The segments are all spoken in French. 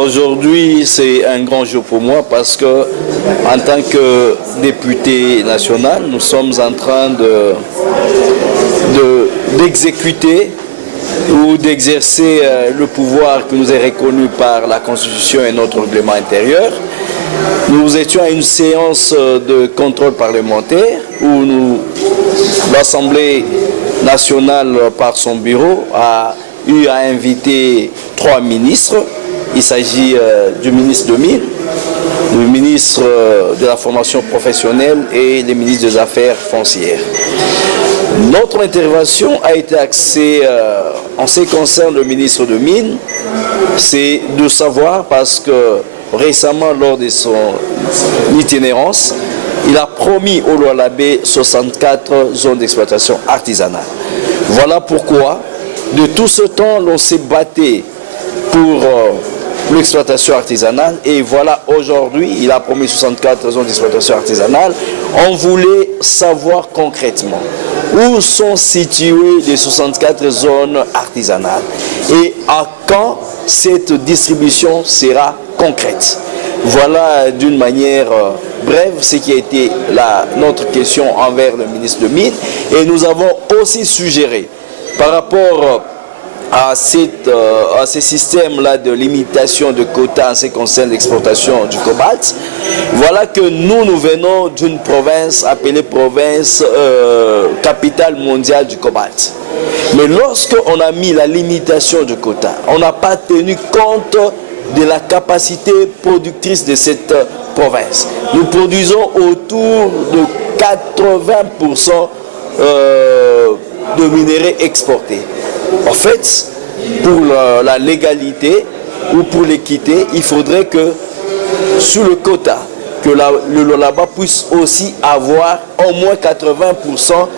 Aujourd'hui, c'est un grand jour pour moi parce que, en tant que député national, nous sommes en train d'exécuter ou d'exercer le pouvoir qui nous est reconnu par la Constitution et notre règlement intérieur. Nous étions à une séance de contrôle parlementaire où l'Assemblée nationale, par son bureau, a eu à inviter 3 ministres. Il s'agit du ministre de Mines, du ministre de la formation professionnelle et le ministre des Affaires foncières. Notre intervention a été axée en ce qui concerne le ministre de Mines, c'est de savoir parce que récemment, lors de son itinérance, il a promis au Lualaba 64 zones d'exploitation artisanale. Voilà pourquoi, de tout ce temps, l'on s'est battu pour l'exploitation artisanale. Et voilà, aujourd'hui, il a promis 64 zones d'exploitation artisanale. On voulait savoir concrètement où sont situées les 64 zones artisanales et à quand cette distribution sera concrète. Voilà d'une manière brève ce qui a été notre question envers le ministre de Mines. Et nous avons aussi suggéré par rapport à ces systèmes-là de limitation de quotas en ce qui concerne l'exportation du cobalt. Voilà que nous venons d'une province appelée province capitale mondiale du cobalt. Mais lorsqu'on a mis la limitation du quota, on n'a pas tenu compte de la capacité productrice de cette province. Nous produisons autour de 80% de minerais exportés. En fait, pour la légalité ou pour l'équité, il faudrait que sur le quota, que le Lualaba puisse aussi avoir au moins 80%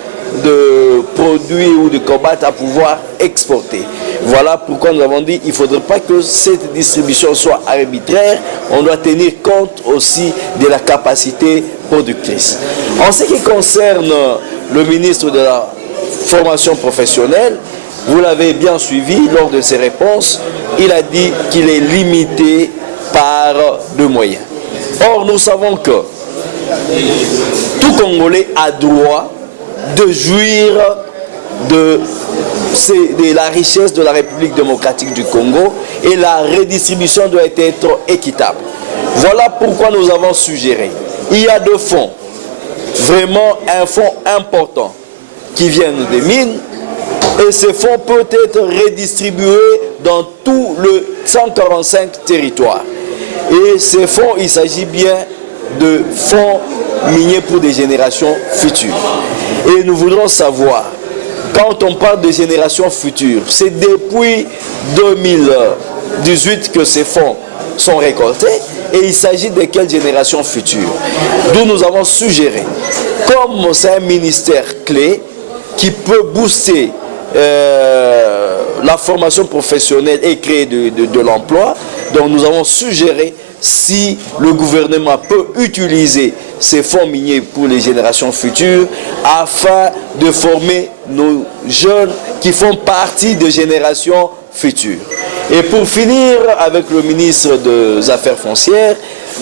de produits ou de cobalt à pouvoir exporter. Voilà pourquoi nous avons dit qu'il ne faudrait pas que cette distribution soit arbitraire. On doit tenir compte aussi de la capacité productrice. En ce qui concerne le ministre de la formation professionnelle, vous l'avez bien suivi lors de ses réponses, il a dit qu'il est limité par 2 moyens. Or, nous savons que tout Congolais a droit de jouir de la richesse de la République démocratique du Congo et la redistribution doit être équitable. Voilà pourquoi nous avons suggéré. Il y a 2 fonds, vraiment un fonds important qui viennent des mines et ces fonds peuvent être redistribués dans tout le 145 territoires. Et ces fonds, il s'agit bien de fonds miniers pour des générations futures. Et nous voudrons savoir, quand on parle de générations futures, c'est depuis 2018 que ces fonds sont récoltés et il s'agit de quelles générations futures. D'où nous avons suggéré, comme c'est un ministère clé qui peut booster la formation professionnelle et créer de l'emploi, donc nous avons suggéré si le gouvernement peut utiliser ces fonds miniers pour les générations futures afin de former nos jeunes qui font partie de générations futures. Et pour finir avec le ministre des Affaires foncières,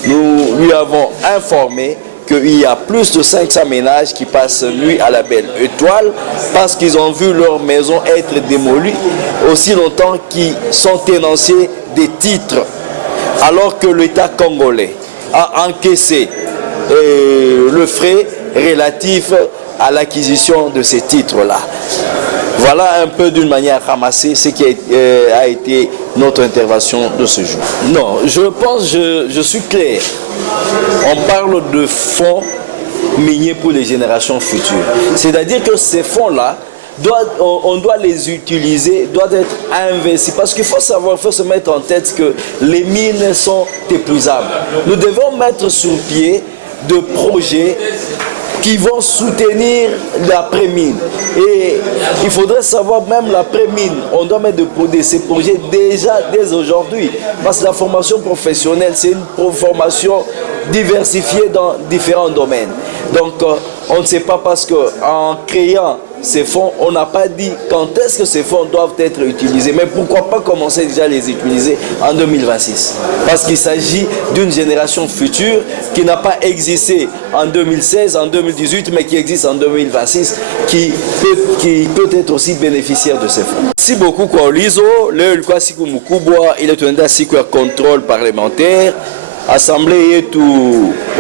nous lui avons informé qu'il y a plus de 500 ménages qui passent nuit à la belle étoile parce qu'ils ont vu leur maison être démolie aussi longtemps qu'ils sont tenanciers des titres, alors que l'État congolais a encaissé le frais relatif à l'acquisition de ces titres-là. Voilà un peu d'une manière ramassée ce qui a été notre intervention de ce jour. Non, je pense, je suis clair. On parle de fonds miniers pour les générations futures. C'est-à-dire que ces fonds-là, on doit les utiliser, doivent être investis. Parce qu'il faut savoir, il faut se mettre en tête que les mines sont épuisables. Nous devons mettre sur pied de projets qui vont soutenir l'après-mine. Et il faudrait savoir même l'après-mine. On doit mettre de ces projets déjà dès aujourd'hui. Parce que la formation professionnelle, c'est une formation diversifiée dans différents domaines. Donc, on ne sait pas parce qu'en créant ces fonds, on n'a pas dit quand est-ce que ces fonds doivent être utilisés, mais pourquoi pas commencer déjà à les utiliser en 2026? Parce qu'il s'agit d'une génération future qui n'a pas existé en 2016, en 2018, mais qui existe en 2026, qui peut être aussi bénéficiaire de ces fonds. Merci beaucoup kwa Ulizo. Leo ilikuwa siku mkubwa ile tunaenda siku ya contrôle parlementaire. Assemblée yetu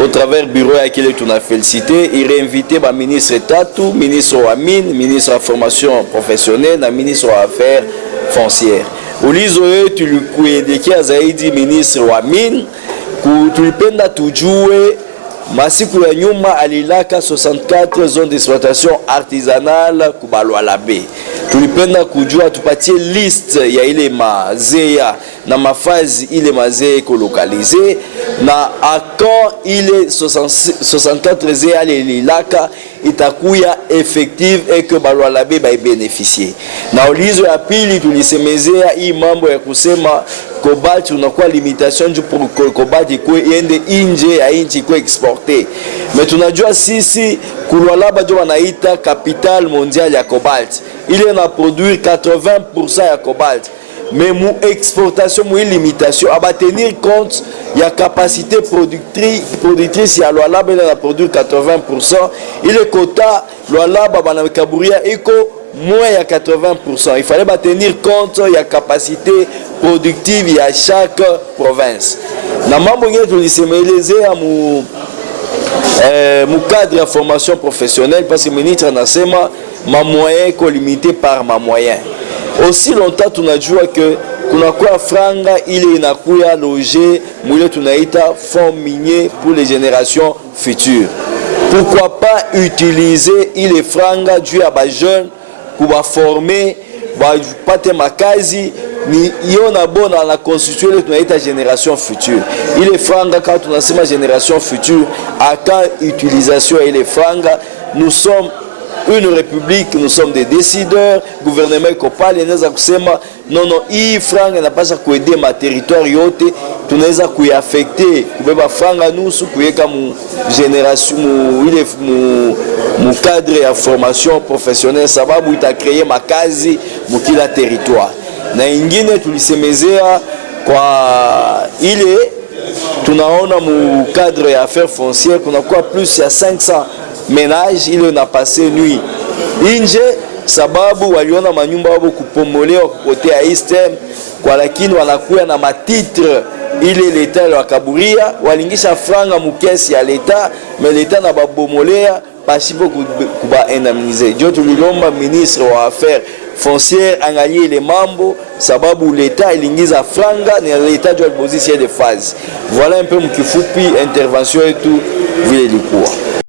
au travers bureau yake ile tuna félicité, il réinvité ba ministre tatu, ministre wa mine, ministre wa formation professionnelle na ministre wa affaires foncières. Ulizo yetu tulikuelekea zaidi ministre wa mine, tulipenda tujue masiku ya nyuma alilaka 64 zones d'exploitation artisanale kubalwalabe. Tulipenda kujua tupatie liste ya ile mazea na mafazi ile mazea kolokalize na akon ile 64 zea alilaka itakuya effective eke balwalabe ba beneficier. Na ulizo ya pili tulisemezea hii mambo ya kusema cobalt unakuwa limitation juu pour cobalt ikuwe iende nje ya nchi ikuwe exporte. Mais tunajua sisi Lualaba jo wanaita capital mondial ya cobalt. Il en a produit 80% ya cobalt. Mais mu exportation, mu limitation, à tenir compte ya capacité productrice ya Lualaba il en a produit 80%. Il est quota Lualaba bana kaburia iko moins ya 80%. Il fallait tenir compte ya capacité productive à chaque province. Na mambo ngine tulisemelezea mu cadre de formation professionnelle parce que le ministre nasema ma moyen est limité par ma moyen. Aussi longtemps tunajua que kunakuwa franga ile inakuya loger mwile tunaita fonds minier pour les générations futures. Pourquoi pas utiliser ile franga juu ya ba jeunes kuba former ba pate makazi ni yona bona na constituer le tunaita génération future. Il est franga quand tunasema génération future aka utilisation ile franga, nous sommes une république, nous sommes des décideurs, gouvernement kopali inaweza kusema non hii franga inapaswa kuaider ma territoire yote, tunaweza kuiaffecter kubeba franga nusu kuweka mu génération mu cadre ya formation professionnelle sababu itacreer makazi mu kila territoire. Na ingine tulisemezea kwa ile tunaona mu cadre ya affaires foncières kunakuwa plus ya 500 ménages ile na passé nuit inje sababu waliona manyumba wao kupomolewa kupotea Eastern kwa lakini wanakuwa na matitre ile leta wakaburia walingisha franga mukesi ya leta mais leta na babomolea pasipo kuba indemniser. Jo tulilomba ministre wa affaires foncière angalie ile mambo sababu leta ilingiza franga na leta jo alibozisia de phase. Voilà un peu mkifupi intervention yetu vile ilikuwa.